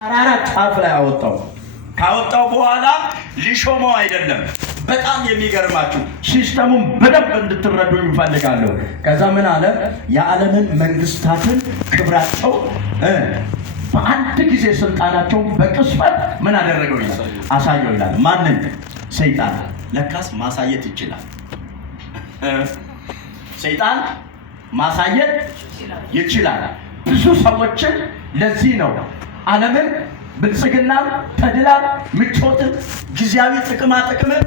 አራራ ጫፍ ላይ አወጣው። ካወጣው በኋላ ሊሾመው አይደለም። በጣም የሚገርማችሁ ሲስተሙን በደንብ እንድትረዱኝ እፈልጋለሁ። ከዛ ምን አለ? የዓለምን መንግስታትን ክብራቸው በአንድ ጊዜ ስልጣናቸውን በቅጽበት ምን አደረገው ይላል? አሳየው ይላል። ማንን? ሰይጣን። ለካስ ማሳየት ይችላል። ሰይጣን ማሳየት ይችላል። ብዙ ሰዎችን ለዚህ ነው ዓለምን ብልጽግና፣ ተድላ፣ ምቾትን፣ ጊዜያዊ ጥቅማ ጥቅምን፣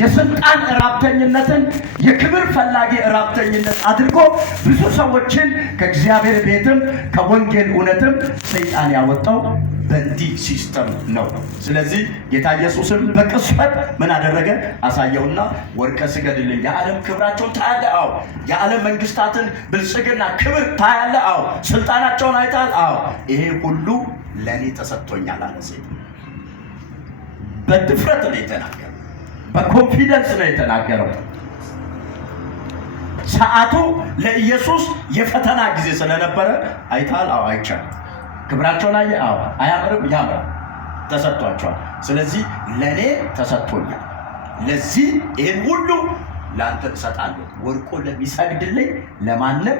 የስልጣን ራብተኝነትን፣ የክብር ፈላጊ ራብተኝነት አድርጎ ብዙ ሰዎችን ከእግዚአብሔር ቤትም ከወንጌል እውነትም ሰይጣን ያወጣው በእንዲህ ሲስተም ነው። ስለዚህ ጌታ ኢየሱስም በቅጽበት ምን አደረገ? አሳየውና ወርቀ ስገድልኝ፣ የዓለም ክብራቸውን ታያለህ? አዎ። የዓለም መንግስታትን ብልጽግና፣ ክብር ታያለህ? አዎ። ስልጣናቸውን አይተሃል? አዎ። ይሄ ሁሉ ለእኔ ተሰጥቶኛል አለ ሰይጣን። በድፍረት ነው የተናገረው፣ በኮንፊደንስ ነው የተናገረው። ሰዓቱ ለኢየሱስ የፈተና ጊዜ ስለነበረ አይተሃል? አዎ አይቻልም። ክብራቸውን አየ? አዎ። አያምርም? ያምራል። ተሰጥቷቸዋል። ስለዚህ ለእኔ ተሰጥቶኛል፣ ለዚህ ይህን ሁሉ ለአንተ እሰጣለሁ። ወርቆ ለሚሰግድልኝ ለማንም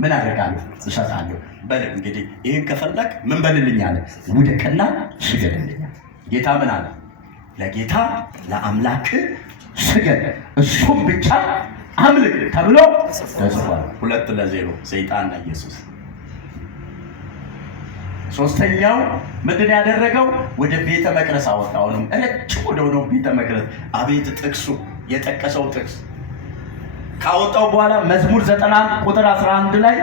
ምን አደርጋለሁ? እሰጣለሁ። በል እንግዲህ ይህን ከፈለክ ምን በልልኝ አለ? ውደቅና ስገድልኝ። ጌታ ምን አለ? ለጌታ ለአምላክ ስገድ፣ እሱም ብቻ አምልክ ተብሎ ተጽፏል። 2-0 ሰይጣንና ኢየሱስ። ሶስተኛው ምንድን ያደረገው? ወደ ቤተ መቅደስ አወጣው። ነው ረጅም ወደ ሆነው ቤተ መቅደስ። አቤት ጥቅሱ የጠቀሰው ጥቅስ ካወጣው በኋላ መዝሙር 91:11 ላይ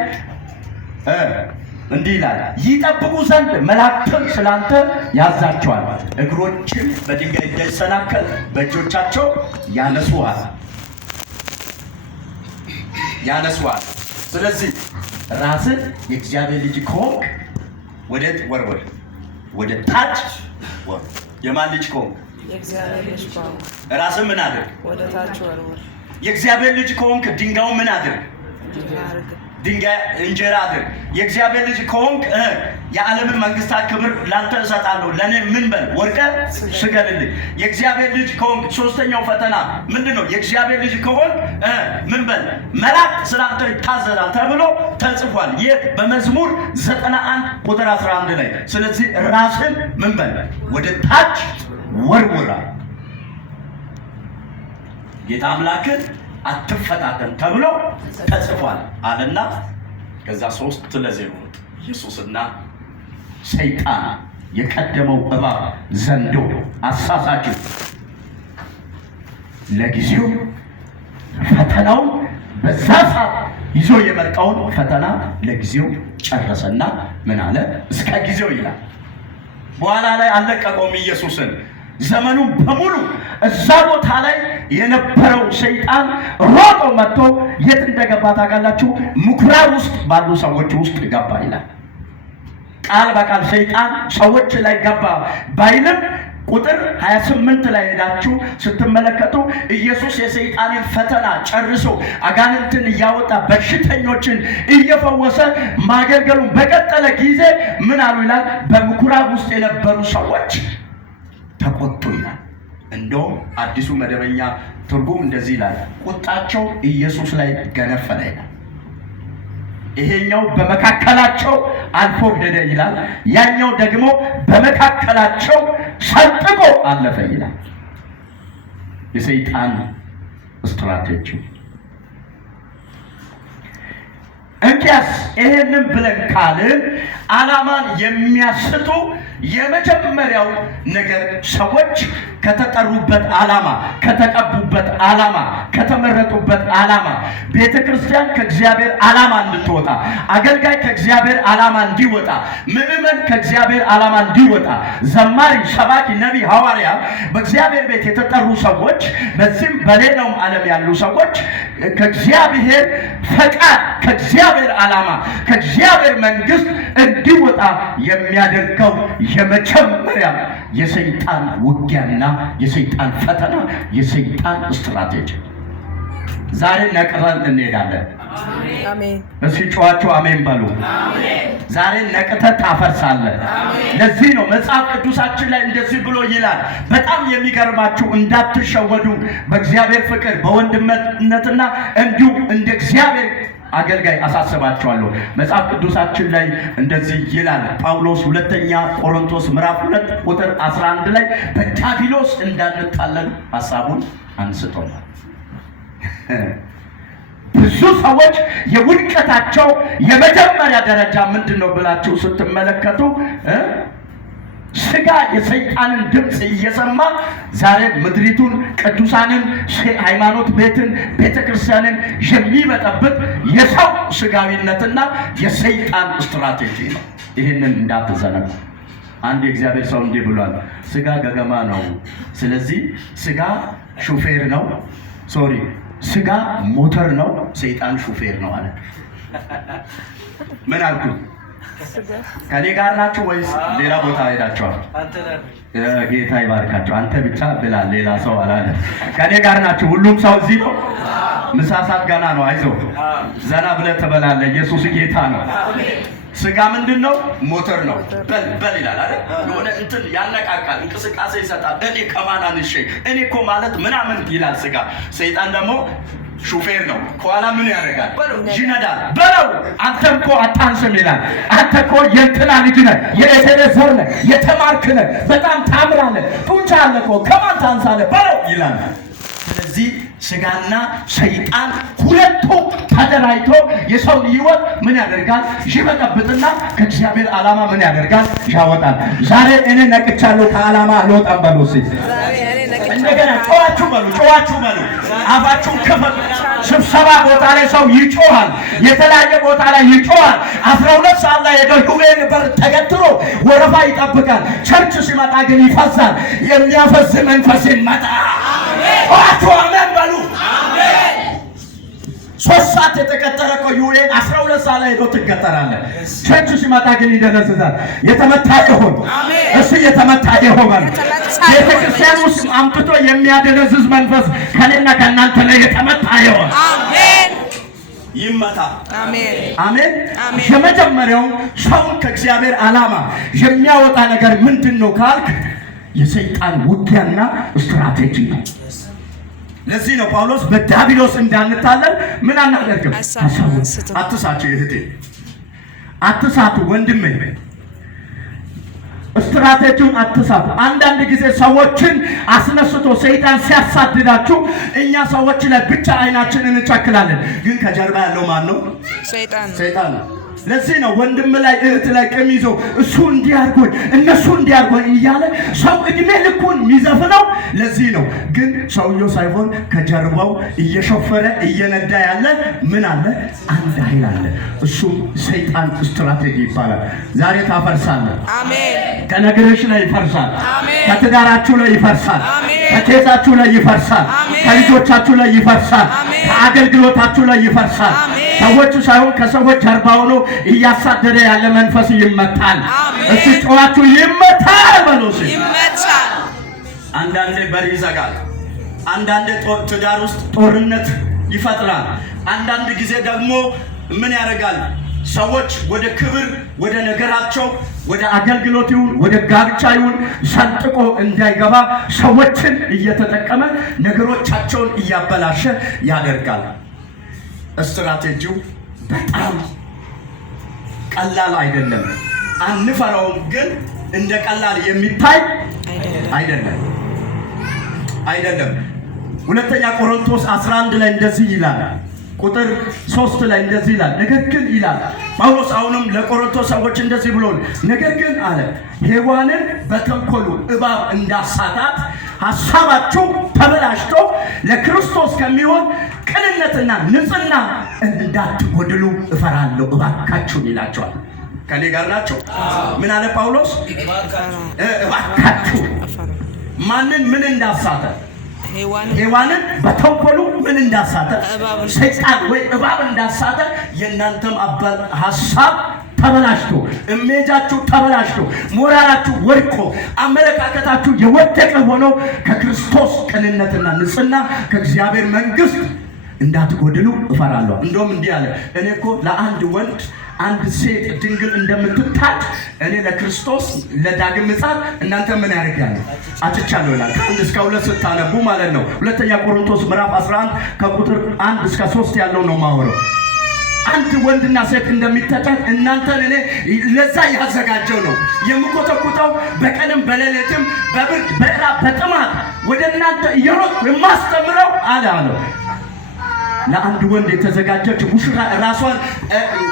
እንዲህ ይላል፣ ይጠብቁ ዘንድ መላእክትን ስላንተ ያዛቸዋል፣ እግሮችን በድንጋይ እንዳይሰናከል በእጆቻቸው ያነሱሃል። ያነሱሃል። ስለዚህ ራስን የእግዚአብሔር ልጅ ከሆንክ ወደ ወርወር፣ ወደ ታች ወርወር። የማን ልጅ ከሆንክ? የእግዚአብሔር ልጅ ከሆንክ ራስን ምን አድርግ? ወደ ታች ወርወር። የእግዚአብሔር ልጅ ከሆንክ ድንጋዩ ምን አድርግ? ድንጋይ እንጀራ አድርግ። የእግዚአብሔር ልጅ ከሆንክ የዓለምን መንግስታት ክብር ላንተ እሰጣለሁ፣ ለእኔ ምን በል? ወርቀ ስገድልኝ። የእግዚአብሔር ልጅ ከሆንክ ሶስተኛው ፈተና ምንድን ነው? የእግዚአብሔር ልጅ ከሆንክ ምን በል? መላእክት ስላንተ ይታዘዛል ተብሎ ተጽፏል። ይህ በመዝሙር 91:11 ላይ። ስለዚህ ራስን ምን በል? ወደ ታች ወርውራ። ጌታ አምላክን አትፈታተን ተብሎ ተጽፏል አለና ከዛ 3-0 ኢየሱስና ሰይጣን የቀደመው እባብ ዘንዶ አሳሳች ለጊዜው ፈተናውን በዛ ሰዓት ይዞ የመጣውን ፈተና ለጊዜው ጨረሰና ምን አለ? እስከ ጊዜው ይላል። በኋላ ላይ አለቀቀውም ኢየሱስን። ዘመኑን በሙሉ እዛ ቦታ ላይ የነበረው ሰይጣን ሮጦ መጥቶ የት እንደገባ ታውቃላችሁ? ምኩራብ ውስጥ ባሉ ሰዎች ውስጥ ገባ ይላል። ቃል በቃል ሰይጣን ሰዎች ላይ ገባ ባይልም ቁጥር 28 ላይ ሄዳችሁ ስትመለከቱ ኢየሱስ የሰይጣንን ፈተና ጨርሶ አጋንንትን እያወጣ በሽተኞችን እየፈወሰ ማገልገሉን በቀጠለ ጊዜ ምን አሉ ይላል? በምኩራብ ውስጥ የነበሩ ሰዎች ተቆጡ ይላል። እንደውም አዲሱ መደበኛ ትርጉም እንደዚህ ይላል፣ ቁጣቸው ኢየሱስ ላይ ገነፈለ ይላል። ይሄኛው በመካከላቸው አልፎ ሄደ ይላል። ያኛው ደግሞ በመካከላቸው ሰንጥቆ አለፈ ይላል። የሰይጣን ስትራቴጂ። እንኪያስ ይሄንን ብለን ካልን ዓላማን የሚያስቱ የመጀመሪያው ነገር ሰዎች ከተጠሩበት ዓላማ፣ ከተቀቡበት ዓላማ፣ ከተመረጡበት ዓላማ፣ ቤተ ክርስቲያን ከእግዚአብሔር ዓላማ እንድትወጣ፣ አገልጋይ ከእግዚአብሔር ዓላማ እንዲወጣ፣ ምዕመን ከእግዚአብሔር ዓላማ እንዲወጣ፣ ዘማሪ፣ ሰባኪ፣ ነቢይ፣ ሐዋርያ በእግዚአብሔር ቤት የተጠሩ ሰዎች፣ በዚህም በሌላውም ዓለም ያሉ ሰዎች ከእግዚአብሔር ፈቃድ፣ ከእግዚአብሔር ዓላማ፣ ከእግዚአብሔር መንግስት እንዲወጣ የሚያደርገው የመጀመሪያ የሰይጣን ውጊያና የሰይጣን ፈተና፣ የሰይጣን ስትራቴጂ። ዛሬ ነቅረን እንሄዳለን። አሜን። እስኪ ጮኻችሁ አሜን በሉ። ዛሬ ነቅተህ ታፈርሳለህ። ለዚህ ነው መጽሐፍ ቅዱሳችን ላይ እንደዚህ ብሎ ይላል። በጣም የሚገርማችሁ እንዳትሸወዱ በእግዚአብሔር ፍቅር በወንድምነትና እንዲሁ እንደ እግዚአብሔር አገልጋይ አሳስባቸዋለሁ። መጽሐፍ ቅዱሳችን ላይ እንደዚህ ይላል ጳውሎስ ሁለተኛ ቆሮንቶስ ምዕራፍ 2 ቁጥር 11 ላይ በዲያብሎስ እንዳንጣለን ሐሳቡን አንስቶናል። ብዙ ሰዎች የውድቀታቸው የመጀመሪያ ደረጃ ምንድነው ብላችሁ ስትመለከቱ ስጋ የሰይጣንን ድምፅ እየሰማ ዛሬ ምድሪቱን ቅዱሳንን ሃይማኖት ቤትን ቤተክርስቲያንን የሚበጠብጥ የሰው ስጋዊነትና የሰይጣን ስትራቴጂ ነው። ይህንን እንዳትዘነጉ። አንድ የእግዚአብሔር ሰው እንዲህ ብሏል፣ ስጋ ገገማ ነው። ስለዚህ ስጋ ሹፌር ነው፣ ስጋ ሞተር ነው፣ ሰይጣን ሹፌር ነው አለ። ምን አልኩኝ? ከኔ ጋር ናችሁ ወይስ ሌላ ቦታ ሄዳችኋል? ጌታ ይባርካችሁ። አንተ ብቻ ብላ ሌላ ሰው አላለ። ከኔ ጋር ናችሁ? ሁሉም ሰው እዚህ ነው። ምሳ ሰዓት ገና ነው። አይዞህ ዘና ብለህ ትበላለህ። ኢየሱስ ጌታ ነው። ስጋ ምንድነው? ሞተር ነው። በል ይላል አይደል? የሆነ እንትን ያነቃቃል፣ እንቅስቃሴ ይሰጣል። እኔ ከማን አንሼ እኔ እኮ ማለት ምናምን ይላል ስጋ። ሰይጣን ደግሞ ሹፌር ነው። ከኋላ ምን ያደርጋል? ይነዳል። በለው አንተ እኮ አታንስም ይላል። አንተ እኮ የእንትና ልጅ ነህ፣ የኤቴሌ ዘር ነህ፣ የተማርክ ነህ፣ በጣም ታምራለህ፣ ጡንቻ አለ እኮ ከማን ታንሳለህ በለው ይላል። ስለዚህ ስጋና ሰይጣን ሁለቱ ተደራጅቶ የሰውን ሕይወት ምን ያደርጋል? ይበጠብጥና ከእግዚአብሔር ዓላማ ምን ያደርጋል? ያወጣል። ዛሬ እኔ ነቅቻለሁ፣ ከዓላማ አልወጣም በሉ። እንደገና ጮኻችሁ በሉ። አፋችሁን ክፈቱ። ስብሰባ ቦታ ላይ ሰው ይጮሃል፣ የተለያየ ቦታ ላይ ይጮሃል። 12 ሰዓት ላይ ሄዶ ዩቤን በር ተገትሮ ወረፋ ይጠብቃል። ቸርች ሲመጣ ግን ይፈዛል። የሚያፈዝ መንፈስ ይመጣ። ጮኻችሁ አሜን በሉ። 3 ሰዓት የተቀጠረ እኮ ዩሬን 12 ሰዓት ላይ ሄዶ ትገጠራለህ። ቸርች ሲመጣ ግን ይደነዝዛል። የተመታ ይሆን እሱ የተመታ ይሆን። ቤተክርስቲያን ውስጥ አምጥቶ የሚያደነዝዝ መንፈስ ከኔና ከእናንተ ላይ የተመታ ይሆን። አሜን። ይመታ። አሜን። የመጀመሪያው ሰውን ከእግዚአብሔር ዓላማ የሚያወጣ ነገር ምንድነው ካልክ የሰይጣን ውጊያና ስትራቴጂ ነው። ለዚህ ነው ጳውሎስ በዲያብሎስ እንዳንታለል ምን አናደርግም? አትሳቱ እህቴ፣ አትሳቱ ወንድሜ፣ ስትራቴጂውን አትሳቱ። አንዳንድ ጊዜ ሰዎችን አስነስቶ ሰይጣን ሲያሳድዳችሁ እኛ ሰዎች ላይ ብቻ አይናችንን እንጨክላለን፣ ግን ከጀርባ ያለው ማን ነው? ሰይጣን ነው። ለዚህ ነው ወንድም ላይ እህት ላይ ቂም ይዞ እሱ እንዲያርጎኝ እነሱ እንዲያርጎኝ እያለ ሰው እድሜ ልኩን የሚዘፍነው። ለዚህ ነው ግን ሰውየው ሳይሆን ከጀርባው እየሾፈረ እየነዳ ያለ ምን አለ? አንድ ኃይል አለ። እሱ ሰይጣን ስትራቴጂ ይባላል። ዛሬ ታፈርሳለህ። አሜን። ከነገርሽ ላይ ይፈርሳል። አሜን። ከትዳራችሁ ላይ ይፈርሳል። አሜን። ከኬዛችሁ ላይ ይፈርሳል። ከልጆቻችሁ ላይ ይፈርሳል። ከአገልግሎታችሁ ላይ ይፈርሳል። ሰዎቹ ሳይሆን ከሰዎች ጀርባ ሆኖ እያሳደደ ያለ መንፈስ ይመታል። እስቲ ጮኻችሁ ይመታል በሉ። ይመታል። አንዳንዴ በር ይዘጋል። አንዳንዴ ትዳር ውስጥ ጦርነት ይፈጥራል። አንዳንድ ጊዜ ደግሞ ምን ያደርጋል? ሰዎች ወደ ክብር ወደ ነገራቸው ወደ አገልግሎት ይሁን ወደ ጋብቻ ይሁን ሰንጥቆ እንዳይገባ ሰዎችን እየተጠቀመ ነገሮቻቸውን እያበላሸ ያደርጋል። ስትራቴጂው በጣም ቀላል አይደለም። አንፈራውም፣ ግን እንደ ቀላል የሚታይ አይደለም። ሁለተኛ ቆሮንቶስ 11 ላይ እንደዚህ ይላል፣ ቁጥር 3 ላይ እንደዚህ ይላል። ነገር ግን ይላል ጳውሎስ አሁንም ለቆሮንቶስ ሰዎች እንደዚህ ብሎ ነገር ግን አለ ሔዋንን በተንኮሉ እባብ እንዳሳታት ሐሳባችሁ ተበላሽቶ ለክርስቶስ ከሚሆን ቅንነትና ንጽሕና እንዳትጎድሉ እፈራለሁ እባካችሁን ይላቸዋል። ከኔ ጋር ናቸው። ምን አለ ጳውሎስ? እባካችሁ ማንን ምን እንዳሳተ? ሔዋንን በተንኮሉ ምን እንዳሳተ? ሰይጣን ወይ እባብ እንዳሳተ የእናንተም ሐሳብ ተበላሽቶ እሜጃችሁ ተበላሽቶ ሞራላችሁ ወድቆ አመለካከታችሁ የወደቀ ሆኖ ከክርስቶስ ቅንነትና ንጽሕና ከእግዚአብሔር መንግሥት እንዳትጎድሉ እፈራለሁ። እንደውም እንዲህ አለ፣ እኔ እኮ ለአንድ ወንድ አንድ ሴት ድንግል እንደምትታጭ እኔ ለክርስቶስ ለዳግም ምጽአት እናንተ ምን ያደርጋሉ አጭቻለሁ ይላል። ከ1 እስከ 2 ስታነቡ ማለት ነው። ሁለተኛ ቆሮንቶስ ምዕራፍ 11 ከቁጥር 1 እስከ 3 ያለው ነው ማወራው። አንድ ወንድና ሴት እንደሚታጫት እናንተን እኔ ለዛ ያዘጋጀው ነው የምኮተኩተው። በቀንም በሌሊትም በብርድ በራብ በጥማት ወደ እናንተ እየሮጥኩ የማስተምረው አለው። ለአንድ ወንድ የተዘጋጀች ሙሽራ ራሷን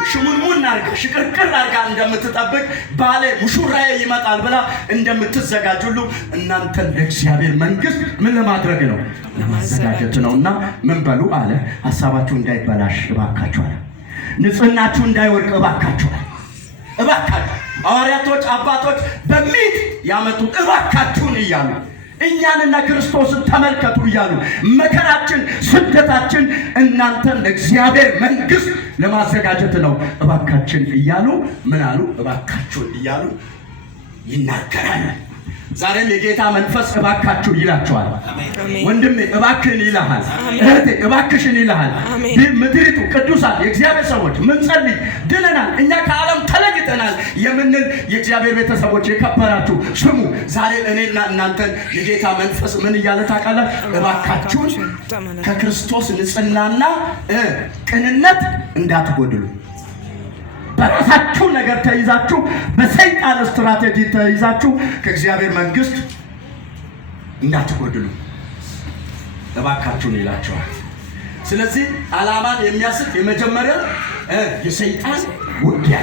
ሽሙንሙን አርጋ ሽቅርቅር አርጋ እንደምትጠብቅ ባሌ ሙሽራዬ ይመጣል ብላ እንደምትዘጋጅ ሁሉ እናንተን ለእግዚአብሔር መንግስት ምን ለማድረግ ነው? ለማዘጋጀት ነውና ምን በሉ አለ፣ ሐሳባችሁ እንዳይበላሽ እባካችሁ አለ፣ ንጽህናችሁ እንዳይወድቅ እባካችሁ እባካችሁ። ሐዋርያቶች አባቶች በሚት ያመጡት እባካችሁን እያሉ እኛንና ክርስቶስን ተመልከቱ እያሉ መከራችን ስደታችን እናንተን ለእግዚአብሔር መንግስት ለማዘጋጀት ነው እባካችን እያሉ ምን አሉ? እባካችሁን እያሉ ይናገራል። ዛሬም የጌታ መንፈስ እባካችሁ ይላችኋል። ወንድሜ እባክህን ይልሃል፣ እህቴ እባክሽን ይልሃል። ምድሪቱ ቅዱሳን የእግዚአብሔር ሰዎች ምን ጸልይ ድነናል፣ እኛ ከዓለም ተለይተናል የምንል የእግዚአብሔር ቤተሰቦች የከበራችሁ ስሙ። ዛሬ እኔና እናንተን የጌታ መንፈስ ምን እያለ ታውቃላችሁ? እባካችሁን ከክርስቶስ ንጽህናና ቅንነት እንዳትጎድሉ፣ በራሳችሁ ነገር ተይዛችሁ በሰይጣን ስትራቴጂ ተይዛችሁ ከእግዚአብሔር መንግስት እንዳትጎድሉ እባካችሁን ይላቸዋል። ስለዚህ ዓላማን የሚያስት የመጀመሪያ የሰይጣን ውጊያ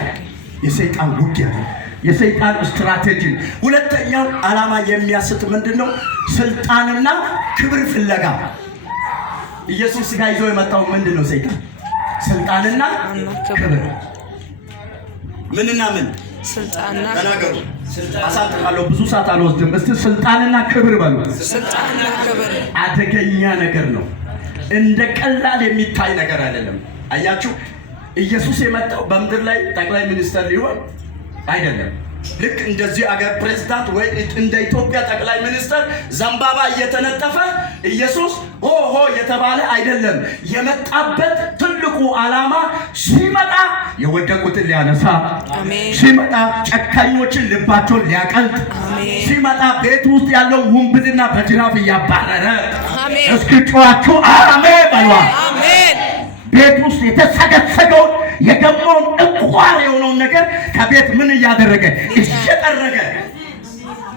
የሰይጣን ስትራቴጂ። ሁለተኛው ዓላማ የሚያስት ምንድነው? ስልጣንና ክብር ፍለጋ። ኢየሱስ ጋር ይዞ የመጣው ምንድነው? ሰይጣን ስልጣንና ክብር። ምንና ምን? ስልጣንና ተናገሩ። አሳጥራለሁ፣ ብዙ ሰዓት አልወስድም። እስቲ ስልጣንና ክብር በሉ። ስልጣንና ክብር አደገኛ ነገር ነው። እንደ ቀላል የሚታይ ነገር አይደለም። አያችሁ፣ ኢየሱስ የመጣው በምድር ላይ ጠቅላይ ሚኒስትር ሊሆን አይደለም። ልክ እንደዚህ አገር ፕሬዝዳንት ወይ እንደ ኢትዮጵያ ጠቅላይ ሚኒስትር ዘንባባ እየተነጠፈ ኢየሱስ ሆ የተባለ አይደለም። የመጣበት ትልቁ ዓላማ ሲመጣ የወደቁትን ሊያነሳ፣ ሲመጣ ጨካኞችን ልባቸውን ሊያቀልጥ፣ ሲመጣ ቤት ውስጥ ያለው ውንብድና በጅራፍ እያባረረ እስኪ ጮኻችሁ አሜን በሉ። ቤት ውስጥ የተሰገሰገውን የገማውን እንኳን የሆነውን ነገር ከቤት ምን እያደረገ እየጠረገ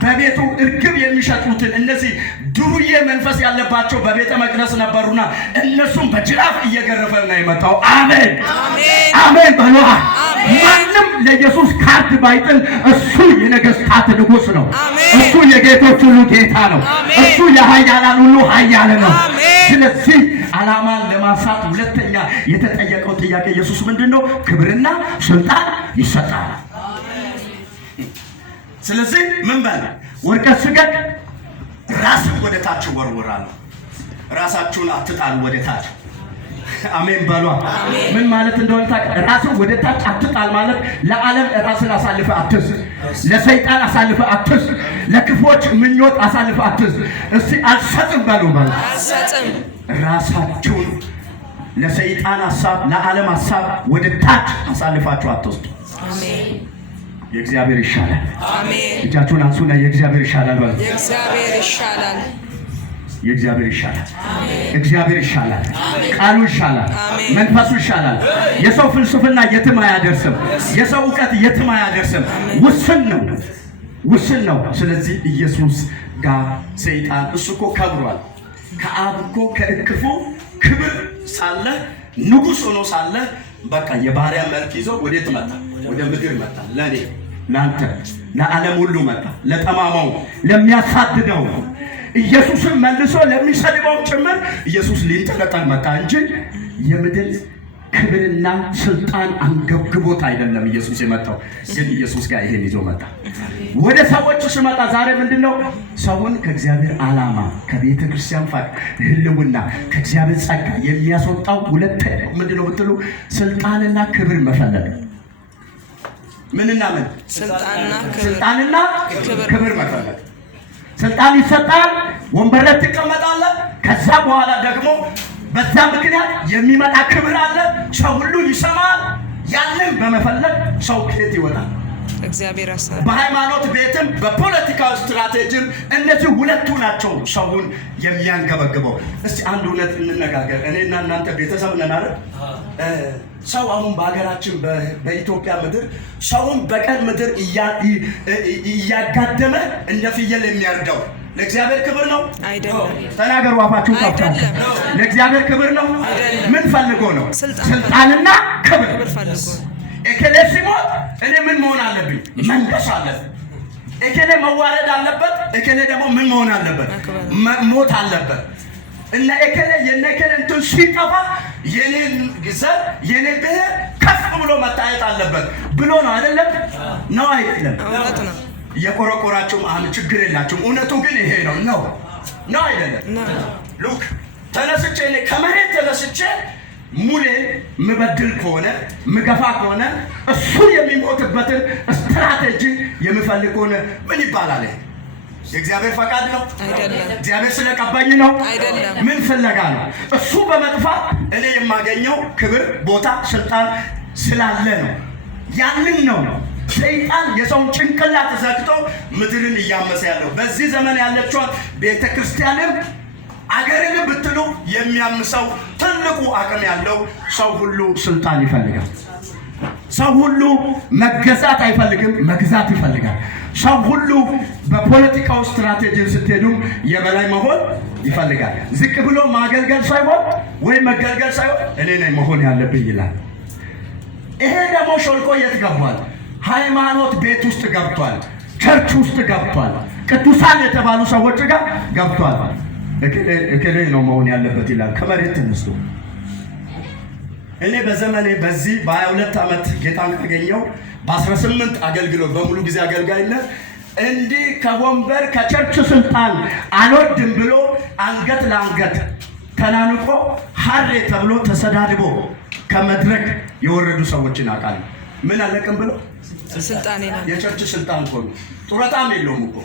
በቤቱ እርግብ የሚሸጡትን እነዚህ ዱርዬ መንፈስ ያለባቸው በቤተ መቅደስ ነበሩና እነሱም በጅራፍ እየገረፈ ነው የመጣው። አሜን አሜን በሉ። ማንም ለኢየሱስ ካርድ ባይጥል እሱ የነገስታት ንጉስ ነው። እሱ የጌቶች ሁሉ ጌታ ነው። እሱ የኃያላን ሁሉ ኃያል ነው። ስለዚህ ዓላማን ለማሳት ሁለተኛ የተጠየቀው ጥያቄ ኢየሱስ ምንድነው? ክብርና ስልጣን ይሰጣል። ስለዚህ ምን በል ወድቀህ ስገድ፣ ራስን ወደ ታች ወርውራለሁ። ራሳችሁን አትጣሉ ወደ ታች። አሜን በሏ። ምን ማለት እንደሆነ ታውቃለህ? ራስን ወደ ታች አትጣል ማለት ለዓለም ራስን አሳልፈህ አትስጥ፣ ለሰይጣን አሳልፈህ አትስጥ፣ ለክፎች ምኞት አሳልፈህ አትስጥ። እስቲ አልሰጥም በሉ። አልሰጥም። ራሳችሁን ለሰይጣን ሐሳብ፣ ለዓለም ሐሳብ ወደ ታች አሳልፋችሁ አትስጡ። አሜን። የእግዚአብሔር ይሻላል። አሜን። እጃችሁን አንሱና የእግዚአብሔር ይሻላል በሉ። የእግዚአብሔር ይሻላል። የእግዚአብሔር ይሻላል። እግዚአብሔር ይሻላል። ቃሉ ይሻላል። መንፈሱ ይሻላል። የሰው ፍልስፍና የትም አያደርስም። የሰው ዕውቀት የትም አያደርስም። ውስን ነው። ስለዚህ ኢየሱስ ጋር ሰይጣን እሱ እኮ ከብሯል። ከአብ እኮ ከእቅፉ ክብር ሳለ ንጉሥ ሆኖ ሳለ በቃ የባሪያ መልክ ይዞ ወዴት መጣ? ወደ ምድር መጣ። ለኔ ለአንተ ለዓለም ሁሉ መጣ። ለጠማማው ለሚያሳድደው ኢየሱስን መልሶ ለሚሰድበው ጭምር ኢየሱስ ሊንጠለጠል መጣ እንጂ የምድር ክብርና ስልጣን አንገብግቦት አይደለም ኢየሱስ የመጣው። ግን ኢየሱስ ጋር ይሄን ይዞ መጣ። ወደ ሰዎች ሲመጣ ዛሬ ምንድነው? ሰውን ከእግዚአብሔር ዓላማ ከቤተ ክርስቲያን ህልውና ከእግዚአብሔር ጸጋ የሚያስወጣው ሁለት ምንድነው ብትሉ ስልጣንና ክብር መፈለግ። ምንና ምን? ስልጣንና ክብር መፈለግ። ስልጣን ይሰጣል፣ ወንበር ላይ ትቀመጣለህ። ከዛ በኋላ ደግሞ በዛ ምክንያት የሚመጣ ክብር አለ። ሰው ሁሉ ይሰማል። ያንን በመፈለግ ሰው ከየት ይወጣል? እግዚአብሔር አሳብ በሃይማኖት ቤትም በፖለቲካው ስትራቴጂም እነዚህ ሁለቱ ናቸው ሰውን የሚያንገበግበው። እስቲ አንድ እውነት እንነጋገር። እኔና እናንተ ቤተሰብ ነን አይደል? ሰው አሁን በሀገራችን በኢትዮጵያ ምድር ሰውን በቀን ምድር እያጋደመ እንደ ፍየል የሚያርደው ለእግዚአብሔር ክብር ነው አይደለም? ተናገሩ፣ አፋችሁ ከፍታችሁ። ለእግዚአብሔር ክብር ነው? ምን ፈልጎ ነው? ስልጣንና ክብር ፈልጎ። እከሌ ሲሞት እኔ ምን መሆን አለብኝ? መንገስ አለብኝ። እከሌ መዋረድ አለበት። እከሌ ደግሞ ምን መሆን አለበት? ሞት አለበት። እና እከሌ የነከሌ እንትን ሲጠፋ የኔን ግዘር የኔ ብሔር ከፍ ብሎ መታየት አለበት ብሎ ነው አይደለም? ነው አይደለም? እውነት ነው። የቆረቆራችሁም ችግር የላችሁም። እውነቱ ግን ይሄ ነው። ነው አይደለም? ሉክ ተነስቼ እኔ ከመሬት ተነስቼ ሙሌ ምበድል ከሆነ ምገፋ ከሆነ እሱ የሚሞትበትን ስትራቴጂ የምፈልግ ከሆነ ምን ይባላል? የእግዚአብሔር ፈቃድ ነው አይደለም? እግዚአብሔር ስለቀባኝ ነው አይደለም? ምን ፍለጋ ነው? እሱ በመጥፋት እኔ የማገኘው ክብር፣ ቦታ፣ ስልጣን ስላለ ነው። ያንን ነው ሰይጣን የሰውን ጭንቅላት ዘግቶ ምድርን እያመሰ ያለው። በዚህ ዘመን ያለችው ቤተክርስቲያንም አገርን ብትሉ የሚያምሰው ትልቁ አቅም ያለው ሰው ሁሉ ስልጣን ይፈልጋል። ሰው ሁሉ መገዛት አይፈልግም፣ መግዛት ይፈልጋል። ሰው ሁሉ በፖለቲካው ስትራቴጂ ስትሄዱ የበላይ መሆን ይፈልጋል። ዝቅ ብሎ ማገልገል ሳይሆን ወይ መገልገል ሳይሆን እኔ ነኝ መሆን ያለብኝ ይላል። ይሄ ደግሞ ሾልኮ የት ገቧል? ሃይማኖት ቤት ውስጥ ገብቷል። ቸርች ውስጥ ገብቷል። ቅዱሳን የተባሉ ሰዎች ጋር ገብቷል። እከሌ ነው መሆን ያለበት ይላል ከመሬት ተነስቶ። እኔ በዘመኔ በዚህ በ22 ዓመት ጌታን ካገኘው በ18 አገልግሎት በሙሉ ጊዜ አገልጋይነት እንዲህ ከወንበር ከቸርች ስልጣን አልወድም ብሎ አንገት ለአንገት ተናንቆ ሀሬ ተብሎ ተሰዳድቦ ከመድረክ የወረዱ ሰዎችን አውቃለሁ። ምን አለቅም ብሎ ስልጣኔ ነው። የቸርች ስልጣን እኮ ነው። ጡረታም የለውም እኮ።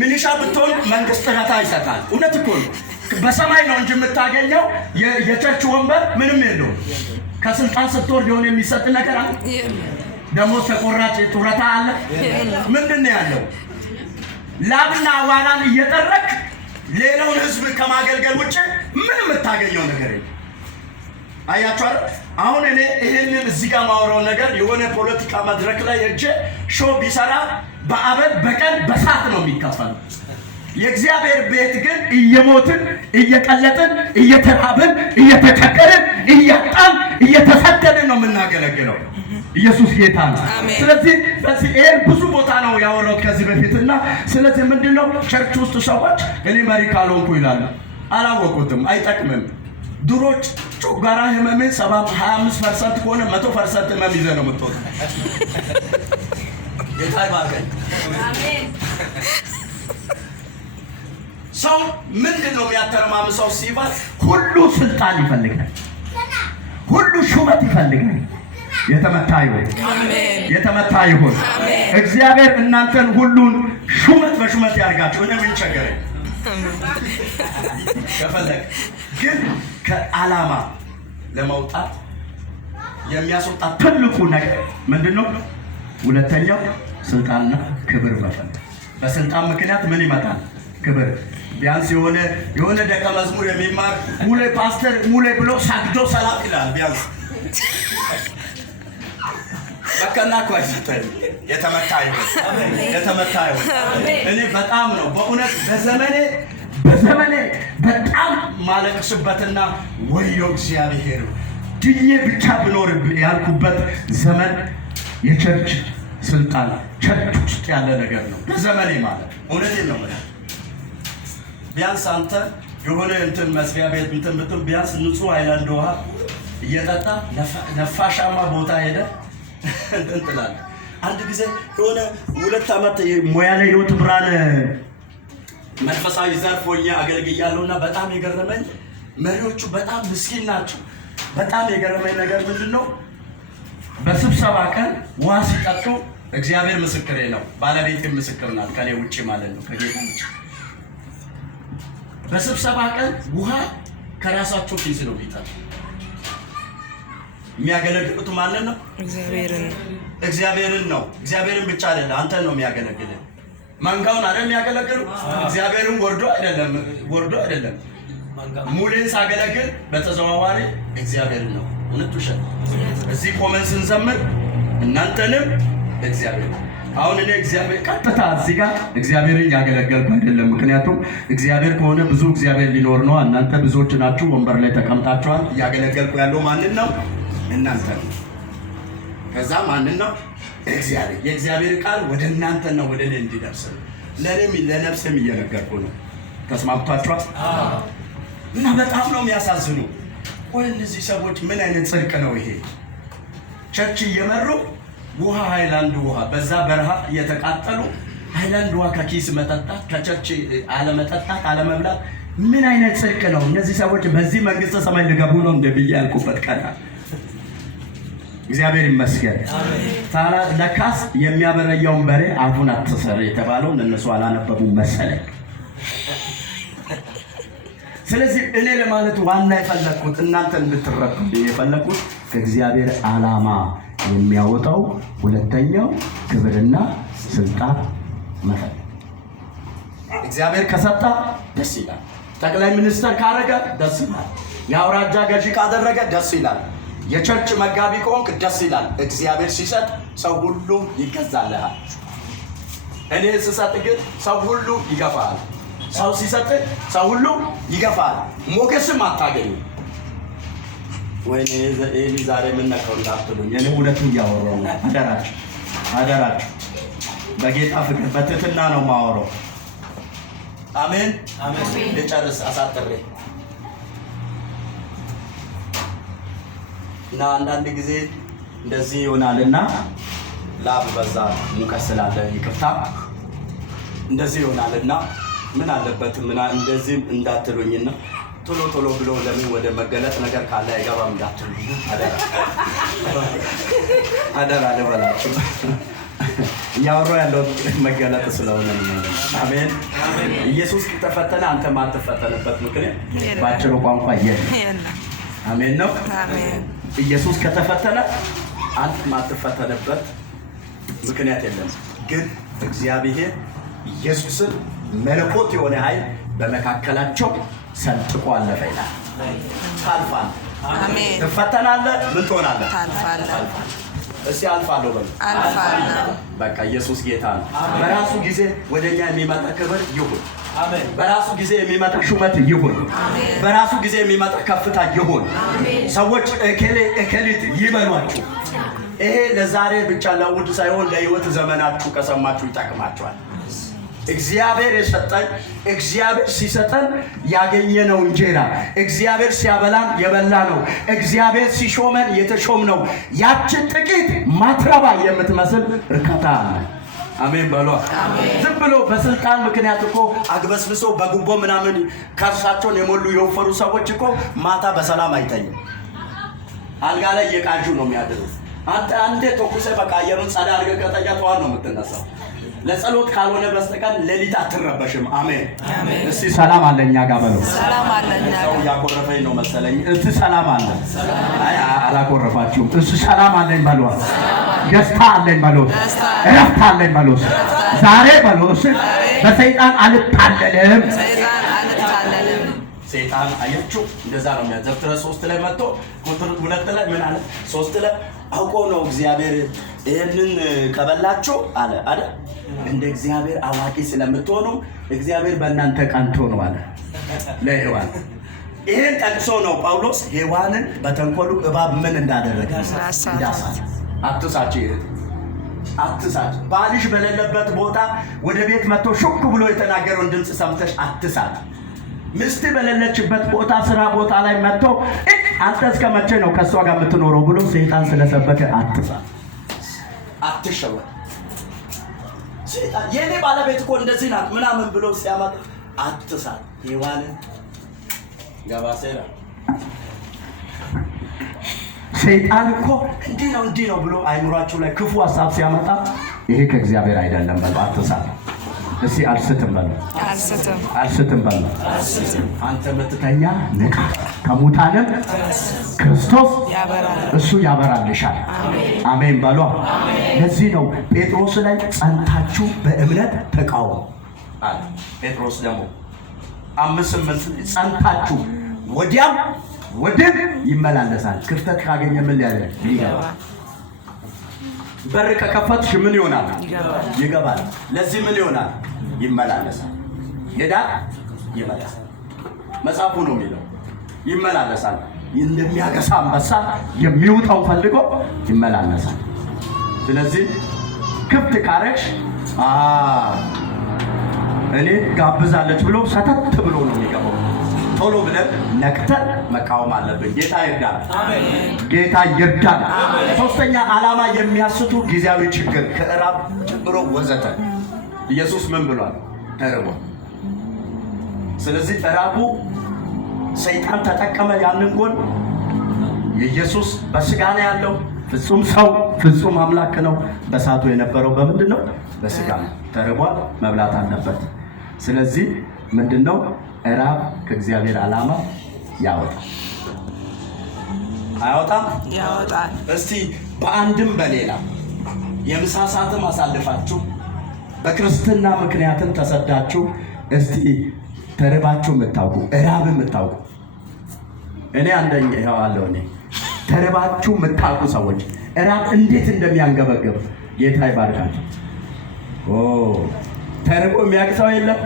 ሚኒሻ ብትሆን መንግስት ጡረታ ይሰጣል። እውነት እኮ ነው። በሰማይ ነው እንጂ የምታገኘው የቸርች ወንበር ምንም የለውም። ከስልጣን ስትወርድ የሆነ የሚሰጥ ነገር አለ? ደሞዝ ተቆራጭ ጡረታ አለ? ምንድን ነው ያለው? ላብና አዋራን እየጠረክ ሌላውን ህዝብ ከማገልገል ውጭ ምን የምታገኘው ነገር የለም። አያችኋል? አሁን እኔ ይሄንን እዚህ ጋር ማወራው ነገር የሆነ ፖለቲካ መድረክ ላይ እጄ ሾው ቢሰራ በአበል በቀን በሳት ነው የሚከፈለው። የእግዚአብሔር ቤት ግን እየሞትን እየቀለጥን እየተራብን እየተቸገርን እያጣን እየተሰደድን ነው የምናገለግለው። ኢየሱስ ጌታ ነው። ስለዚህ ይሄን ብዙ ቦታ ነው ያወራሁት ከዚህ በፊትና ስለዚህ ምንድነው ቸርች ውስጥ ሰዎች እኔ መሪ ካልሆንኩ ይላሉ። አላወቁትም። አይጠቅምም። ድሮች ጮጋራ ህመም 25% ከሆነ 100% ህመም ይዘህ ነው የምትወጣው። ጌታ ይባርክ። አሜን። ሰው ምንድነው የሚያተረማምሰው ሲባል ሁሉ ስልጣን ይፈልጋል፣ ሁሉ ሹመት ይፈልጋል። የተመታ ይሁን፣ አሜን። የተመታ ይሁን። እግዚአብሔር እናንተን ሁሉን ሹመት በሹመት ያርጋችሁ። እኔ ምን ቸገረኝ? ከፈለግ ግን ከዓላማ ለመውጣት የሚያስወጣ ትልቁ ነገር ምንድነው? ሁለተኛው ስልጣንና ክብር መፈለግ። በስልጣን ምክንያት ምን ይመጣል? ክብር። ቢያንስ የሆነ ደቀ መዝሙር የሚማር ሙሌ ፓስተር ሙሌ ብሎ ሳግዶ ሰላም ይላል። ቢያንስ በከና ኮይሰተኝ የተመታ ይሁን፣ የተመታ ይሁን። እኔ በጣም ነው በእውነት በዘመኔ በጣም ማለቅስበትና ወዮ እግዚአብሔር ድኜ ብቻ ብኖር ያልኩበት ዘመን የቸርች ስልጣን ቸርች ውስጥ ያለ ነገር ነው። በዘመኔ ማለት እውነቴን ነው ማለት ቢያንስ አንተ የሆነ እንትን መስሪያ ቤት እንትን ብትል ቢያንስ ንጹህ ሃይላንድ ውሃ እየጠጣ ነፋሻማ ቦታ ሄደ እንትን ትላለህ። አንድ ጊዜ የሆነ 2 ዓመት ሙያ ላይ ህይወት ብርሃን መንፈሳዊ ዘርፍ ሆኜ አገልግያለሁና በጣም የገረመኝ መሪዎቹ በጣም ምስኪን ናቸው። በጣም የገረመኝ ነገር ምንድነው? በስብሰባ ቀን ውሃ ሲጠጡ እግዚአብሔር ምስክሬ ነው፣ ባለቤቴም ምስክር ናት ከኔ ውጪ ማለት ነው፣ ከጌታ ውጪ። በስብሰባ ቀን ውሃ ከራሳቸው ኪስ ነው የሚጠጡ። የሚያገለግሉት ማንን ነው? እግዚአብሔርን ነው። እግዚአብሔርን ብቻ አይደለም፣ አንተን ነው የሚያገለግል። መንጋውን አይደል የሚያገለግሉ? እግዚአብሔርን ወርዶ አይደለም። ሙሌን ሳገለግል በተዘዋዋሪ እግዚአብሔርን ነው። እውነት ውሸት? እዚህ ቆመን ስንዘምር እናንተንም እግዚአብሔር። አሁን እኔ እግዚአብሔር ቀጥታ እዚህ ጋር እግዚአብሔርን ያገለገልኩ አይደለም። ምክንያቱም እግዚአብሔር ከሆነ ብዙ እግዚአብሔር ሊኖር ነው። እናንተ ብዙዎች ናችሁ፣ ወንበር ላይ ተቀምጣችኋል። እያገለገልኩ ያለው ማንን ነው? እናንተ ነው። ከዛ ማንን ነው? እግዚአብሔር። የእግዚአብሔር ቃል ወደ እናንተና ወደ እኔ እንዲደርስ ነው። ለእኔም ለነፍሴም እየነገርኩ ነው። ተስማምቷችኋል? እና በጣም ነው የሚያሳዝኑ። ወይ እነዚህ ሰዎች ምን አይነት ጽድቅ ነው ይሄ? ቸርች እየመሩ ውሃ ሃይላንድ ውሃ በዛ በረሃ እየተቃጠሉ ሃይላንድ ውሃ ከኪስ መጠጣት፣ ከቸርች አለመጠጣት፣ አለመብላት ምን አይነት ጽድቅ ነው? እነዚህ ሰዎች በዚህ መንግስተ ሰማይ ሊገቡ ነው እንደብዬ ያልኩበት ቀን እግዚአብሔር ይመስገን። ለካስ የሚያበረያውን በሬ አፉን አትሰር የተባለው እነሱ አላነበቡም መሰለኝ። ስለዚህ እኔ ለማለት ዋና የፈለኩት እናንተን እንድትረዱ የፈለኩት ከእግዚአብሔር ዓላማ የሚያወጣው ሁለተኛው ክብርና ስልጣን መፈለግ። እግዚአብሔር ከሰጣ ደስ ይላል። ጠቅላይ ሚኒስትር ካደረገ ደስ ይላል። የአውራጃ ገዢ ካደረገ ደስ ይላል። የቸርች መጋቢ ከሆንክ ደስ ይላል። እግዚአብሔር ሲሰጥ ሰው ሁሉ ይገዛልሃል። እኔ ስሰጥ ግን ሰው ሁሉ ይገፋል። ሰው ሲሰጥ ሰው ሁሉ ይገፋል። ሞገስም አታገኙ። ወይኔ ኤሊ ዛሬ ምን ነካው እንዳትሉኝ፣ እኔ እውነቱን እያወራሁ ነው። አደራችሁ በጌታ ፍቅር በትህትና ነው የማወራው። አሜን። ልጨርስ አሳጥሬ እና አንዳንድ ጊዜ እንደዚህ ይሆናልና ላብ በዛ ሙቀት ስላለ ይቅርታ እንደዚህ ይሆናልና ምን አለበት እንደዚህ እንዳትሉኝና ቶሎ ብሎ ለምን ወደ መገለጥ ነገር ካለ አይገባም እንዳትሉኝ አደራ ልበላችሁ። እያወራሁ ያለው መገለጥ ስለሆነ ነው። አሜን። ኢየሱስ ከተፈተነ አንተ ማትፈተንበት ምክንያት ባጭሩ ቋንቋ የለም። አሜን ነው። ኢየሱስ ከተፈተነ አንተ ማትፈተንበት ምክንያት የለም። ግን እግዚአብሔር ኢየሱስን መለኮት የሆነ ኃይል በመካከላቸው ሰንጥቆ አለፈ ይላል። ታልፋለህ። አሜን። ትፈተናለህ። ምን ትሆናለህ? ታልፋለህ። እስቲ አልፋለሁ በል። አልፋለሁ። በቃ ኢየሱስ ጌታ ነው። በራሱ ጊዜ ወደኛ የሚመጣ ክብር ይሁን። አሜን። በራሱ ጊዜ የሚመጣ ሹመት ይሁን። አሜን። በራሱ ጊዜ የሚመጣ ከፍታ ይሁን። አሜን። ሰዎች እከሊት ይበሏችሁ። ይሄ ለዛሬ ብቻ ለውድ ሳይሆን ለህይወት ዘመናችሁ ከሰማችሁ ይጠቅማችኋል። እግዚአብሔር የሰጠን እግዚአብሔር ሲሰጠን ያገኘነው እንጀራ እግዚአብሔር ሲያበላን የበላ ነው። እግዚአብሔር ሲሾመን የተሾም ነው። ያቺ ጥቂት ማትረባ የምትመስል እርካታ አለ። አሜን በሏ። ዝም ብሎ በስልጣን ምክንያት እኮ አግበስብሶ በጉቦ ምናምን ከርሳቸውን የሞሉ የወፈሩ ሰዎች እኮ ማታ በሰላም አይተኙም። አልጋ ላይ እየቃዡ ነው የሚያድሩት። አንተ ተኩሰ በቃ አየሩን ጸዳ አድርገህ ከተኛ ጠዋት ነው የምትነሳው። ለጸሎት ካልሆነ በስተቀር ሌሊት አትረበሽም። አሜን። እስቲ ሰላም አለኛ ጋር በለው። ሰላም አለኛ ጋር ያቆረፈኝ ነው መሰለኝ። እስቲ ሰላም አለ። አይ አላቆረፋችሁም። እስቲ ሰላም አለኝ በለው። ደስታ አለኝ በለው። እረፍት አለኝ በለው። ዛሬ በለው። በሰይጣን አልታለልም። ሰይጣን አያችሁ እንደዛ ነው የሚያዘፍጥረ 3 ላይ መጥቶ ቁጥር 2 ላይ ምን አለ? 3 ላይ አውቆ ነው እግዚአብሔር ይሄንን ከበላችሁ አለ አይደል? እንደ እግዚአብሔር አዋቂ ስለምትሆኑ እግዚአብሔር በእናንተ ቀንቶ ነው አለ ለሔዋን። ይሄን ጠቅሶ ነው ጳውሎስ ሔዋንን በተንኮሉ እባብ ምን እንዳደረገ አትሳች። ባልሽ በሌለበት ቦታ ወደ ቤት መጥቶ ሹክ ብሎ የተናገረውን ድምፅ ሰምተሽ አትሳት። ሚስት በሌለችበት ቦታ ስራ ቦታ ላይ መጥቶ አንተ እስከ መቼ ነው ከሷ ጋር የምትኖረው ብሎ ሰይጣን ስለሰበከ አትሳት፣ አትሸወድ። ሰይጣን የኔ ባለቤት እኮ እንደዚህ ናት ምናምን ብሎ ሲያመጣ አትሳት። ሔዋንን ጋባሴራ ሰይጣን እኮ እንዲህ ነው ብሎ አይምሯችሁ ላይ ክፉ ሐሳብ ሲያመጣ ይሄ ከእግዚአብሔር አይደለም በል አትሳት። እስቲ አልስትም በሉ። አልስትም በሉ። አንተ የምትተኛ ንቃ፣ ከሙታንም ክርስቶስ እሱ ያበራልሻል። አሜን በሉ። ለዚህ ነው ጴጥሮስ ላይ ጸንታችሁ በእምነት ተቃወሙ አለ። ጴጥሮስ ደግሞ 5:8 ጸንታችሁ ወዲያም ወድም ይመላለሳል። ክፍተት ካገኘ ምን ሊያደርግ ይገባል። በር ከከፈትሽ ምን ይሆናል? ይገባል። ለዚህ ምን ይሆናል? ይመላለሳል። ይሄዳል፣ ይመለሳል። መጽሐፉ ነው የሚለው ይመላለሳል። እንደሚያገሳ አንበሳ የሚውጣው ፈልጎ ይመላለሳል። ስለዚህ ክፍት ካረግሽ እኔ ጋብዛለች ብሎ ሰተት ብሎ ነው የሚገባው። ቶሎ ብለን ነቅተን መቃወም አለብን። ጌታ ይርዳል። ጌታ ይርዳል። ሶስተኛ ዓላማ የሚያስቱ ጊዜያዊ ችግር ከእራብ ጀምሮ ወዘተ። ኢየሱስ ምን ብሏል? ተርቦ። ስለዚህ እራቡ ሰይጣን ተጠቀመ ያንን ጎን። የኢየሱስ በስጋ ነው ያለው። ፍጹም ሰው ፍጹም አምላክ ነው። በሳቱ የነበረው በምንድን ነው? በስጋ ነው። ተርቧል፣ መብላት አለበት። ስለዚህ ምንድነው? እራብ ከእግዚአብሔር ዓላማ ያወጣል። አያወጣም? ያወጣል። እስቲ በአንድም በሌላ የምሳ ሰዓትም አሳልፋችሁ በክርስትና ምክንያትም ተሰዳችሁ እስቲ ተርባችሁ የምታውቁ እራብ የምታውቁ እኔ አንደኛ ይኸዋለሁ። እኔ ተርባችሁ የምታውቁ ሰዎች እራብ እንዴት እንደሚያንገበገብ ጌታ ይባርካችሁ። ተርቦ የሚያውቅ ሰው የለም።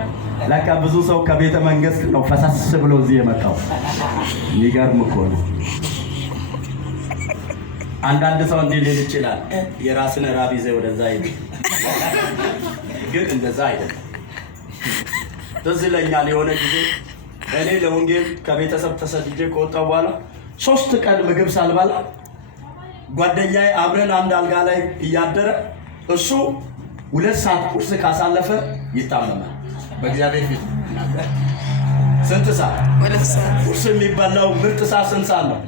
ለካ ብዙ ሰው ከቤተ መንግስት ነው ፈሳስ ብሎ እዚህ የመጣው። የሚገርም እኮ ነው። አንዳንድ ሰው እንዲህ ሊል ይችላል፣ የራስን ራብ ይዘህ ወደዛ ሂድ። ግን እንደዛ አይደለም። ትዝ ይለኛል የሆነ ጊዜ እኔ ለወንጌል ከቤተሰብ ተሰድጄ ከወጣሁ በኋላ 3 ቀን ምግብ ሳልበላ ጓደኛዬ አብረን አንድ አልጋ ላይ እያደረ እሱ 2 ሰዓት ቁርስ ካሳለፈ ይታመማል። በእግዚአብሔር ፊት ስንት ሰዓት? 2 ሰዓት። ቁርስ የሚበላው ምርጥ ሰዓት ስንት ሰዓት ነው?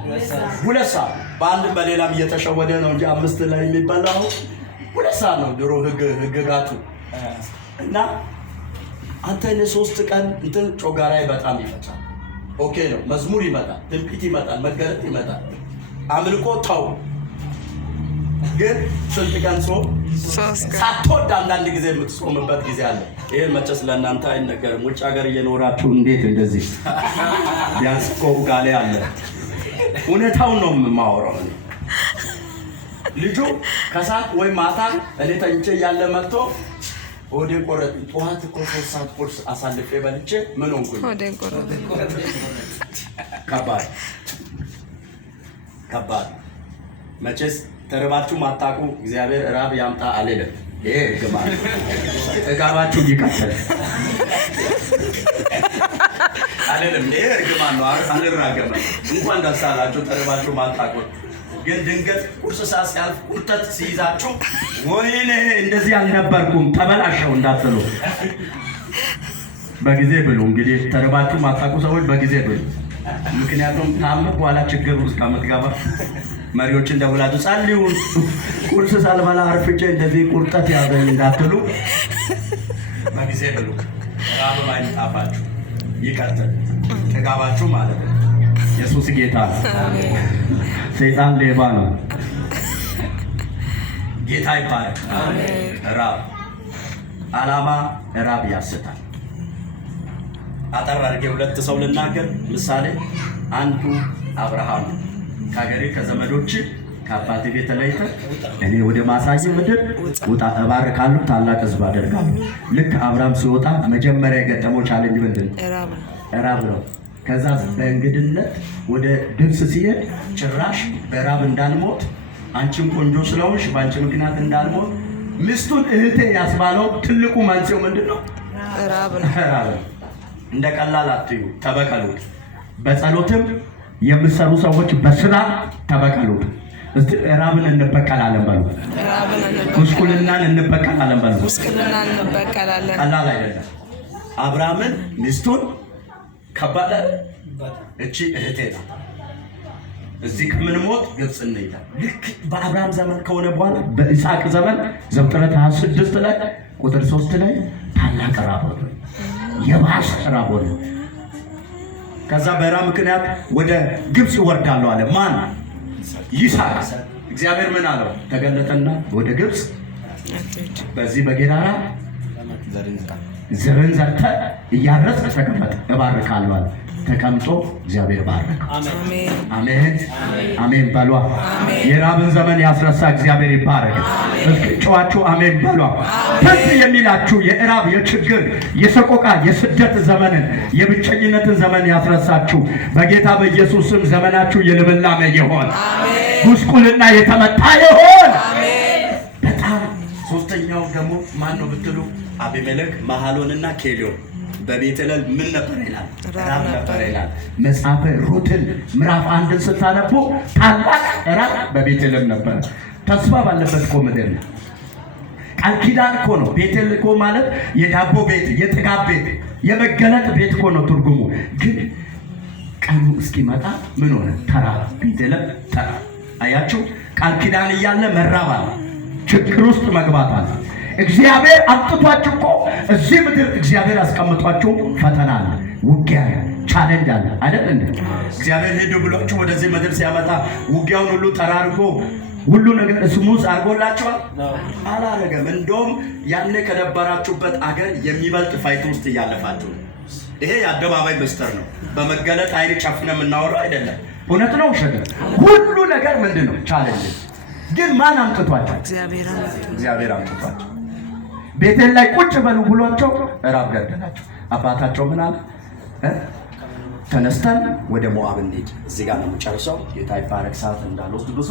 2 ሰዓት። በአንድም በሌላም እየተሸወደ ነው እንጂ 5 ላይ የሚበላው 2 ሰዓት ነው ድሮ ህግጋቱ። እና አንተ ለ3 ቀን እንትን ጮጋራይ በጣም ይፈጫል። ኦኬ ነው። መዝሙር ይመጣል፣ ትንቢት ይመጣል፣ መገለጥ ይመጣል፣ አምልኮ ተው። ግን ስንት ቀን ጾም? 3 ቀን። ሳትወድ አንዳንድ ጊዜ የምትጾምበት ጊዜ አለ። ይሄ መቼስ ለእናንተ አይነገርም። ውጭ ሀገር እየኖራችሁ እንዴት እንደዚህ ቢያንስ እኮ ጋሌ አለ። እውነታውን ነው የማወራው። ልጁ ከሰዓት ወይ ማታ እኔ ተኝቼ እያለ መጥቶ ሆዴ ቆረጥ። ጠዋት እኮ 3 ሰዓት ቁርስ አሳልፌ በልቼ ምን ሆንኩኝ? ሆዴ ቆረጥ። ከባድ መቼስ ተርባችሁ ማታቁ እግዚአብሔር ራብ ያምጣ አልልም። ይሄ እርግማን። እጋባችሁ ይቀጥል አልልም። ይሄ እርግማን ነው። አልራገም። እንኳን ደስ አላችሁ ተርባችሁ ማታቁ። ግን ድንገት ቁርስ ሰዓት ሲያልፍ ቁርጠት ሲይዛችሁ ወይኔ እንደዚህ አልነበርኩም ተበላሸው እንዳትሉ በጊዜ ብሉ። እንግዲህ ተርባችሁ ማታቁ ሰዎች በጊዜ ብሉ። ምክንያቱም ታምር በኋላ ችግር ውስጥ ከምትገባ መሪዎችን ደውላችሁ ጸልዩ፣ ቁርስ ሳልበላ አርፍጄ እንደዚህ ቁርጠት ያዘኝ እንዳትሉ በጊዜ ብሉ። ራብ አይጣፋችሁ ይቀጥል። ተጋባችሁ ማለት ነው። ኢየሱስ ጌታ ነው። ሰይጣን ሌባ ነው። ጌታ ይባረክ። ራብ ዓላማ ራብ ያስታል። አጠር አድርጌ 2 ሰው ልናገር። ምሳሌ አንዱ አብርሃም ከሀገሬ ከዘመዶች ከአባቴ ቤት ተለይተህ እኔ ወደ ማሳይ ምድር ውጣ፣ እባርካለሁ፣ ታላቅ ሕዝብ አደርጋለሁ። ልክ አብርሃም ሲወጣ መጀመሪያ የገጠመው ቻሌንጅ ምንድን ነው? ራብ ነው። ከዛ በእንግድነት ወደ ግብፅ ሲሄድ ጭራሽ በራብ እንዳልሞት አንቺም ቆንጆ ስለሆንሽ በአንቺ ምክንያት እንዳልሞት ሚስቱን እህቴ ያስባለው ትልቁ መንስኤው ምንድን ነው? ራብ ነው። እንደ ቀላል አትዩ፣ ተበቀሉት። በጸሎትም የምትሰሩ ሰዎች በስራ ተበቀሉት። እስቲ ራብን እንበቀላለን በሉ። ጉስቁልናን እንበቀላለን በሉ። ጉስቁልናን እንበቀላለን። ቀላል አይደለም። አብርሃምን ሚስቱን ከባድ እቺ እህቴ ናት፣ እዚህ ከምንሞት ግብፅ እንሄዳ። ልክ በአብርሃም ዘመን ከሆነ በኋላ በይስሐቅ ዘመን ዘፍጥረት 26 ላይ ቁጥር 3 ላይ ታላቅ ራብ ሆነ፣ የባሰ ራብ ሆነ። ከዛ በራብ ምክንያት ወደ ግብፅ ይወርዳሉ አለ። ማን? ይስሐቅ። እግዚአብሔር ምን አለው? ተገለጠና ወደ ግብፅ በዚህ በጌራራ ዘርን ዘርተህ እያረስክ ተቀመጥ፣ እባርካለሁ አለ። ተቀምጦ እግዚአብሔር ባረከ። አሜን አሜን በሏ። የራብን ዘመን ያስረሳ እግዚአብሔር ይባረክ። እስኪ ጨዋችሁ አሜን በሏ። ትዝ የሚላችሁ የራብ፣ የችግር፣ የሰቆቃ፣ የስደት ዘመንን፣ የብቸኝነትን ዘመን ያስረሳችሁ በጌታ በኢየሱስ ስም ዘመናችሁ የልምላሜ ይሆን፣ ጉስቁልና የተመታ ይሆን። በጣም ሶስተኛው ደግሞ ማን ነው ብትሉ አቢሜሌክ መሐሎንና ኬሊዮን በቤተልሔም ምን ነበር ይላል? ራብ ነበር ይላል። መጽሐፈ ሩትን ምዕራፍ 1 ስታነቡ ታላቅ ራብ በቤተልሔም ነበር። ተስፋ ባለበት እኮ ምድር ነው። ቃል ኪዳን እኮ ነው። ቤተልሔም እኮ ማለት የዳቦ ቤት፣ የጥጋብ ቤት፣ የመገለጥ ቤት እኮ ነው ትርጉሙ። ግን ቀኑ እስኪመጣ ምን ሆነ? ተራራ። ቤተልሔም ተራራ። አያችሁ፣ ቃል ኪዳን እያለ መራብ አለ፣ ችግር ውስጥ መግባት አለ። እግዚአብሔር አምጥቷችሁ እኮ እዚህ ምድር እግዚአብሔር አስቀምጧችሁ ፈተና አለ፣ ውጊያ አለ፣ ቻሌንጅ አለ አይደል እንዴ? እግዚአብሔር ሄዱ ብሏችሁ ወደዚህ ምድር ሲያመጣ ውጊያውን ሁሉ ተራርጎ ሁሉ ነገር ስሙዝ አድርጎላችኋል? አላረገም። እንደውም ያኔ ከነበራችሁበት አገር የሚበልጥ ፋይት ውስጥ እያለፋችሁ ነው። ይሄ የአደባባይ ምስጢር ነው። በመገለጥ አይን ጨፍነ የምናወራው አይደለም። እውነት ነው ውሸት? ሁሉ ነገር ምንድን ነው? ቻሌንጅ። ግን ማን አምጥቷቸው? እግዚአብሔር አምጥቷቸው። ቤቴል ላይ ቁጭ በሉ ብሏቸው ራብ ገደላቸው። አባታቸው ምን አለ? ተነስተን ወደ ሞዓብ እንሂድ። እዚህ ጋር ነው የምጨርሰው። ጌታ ይባረክ። ሰዓት እንዳልወስድ ብዙ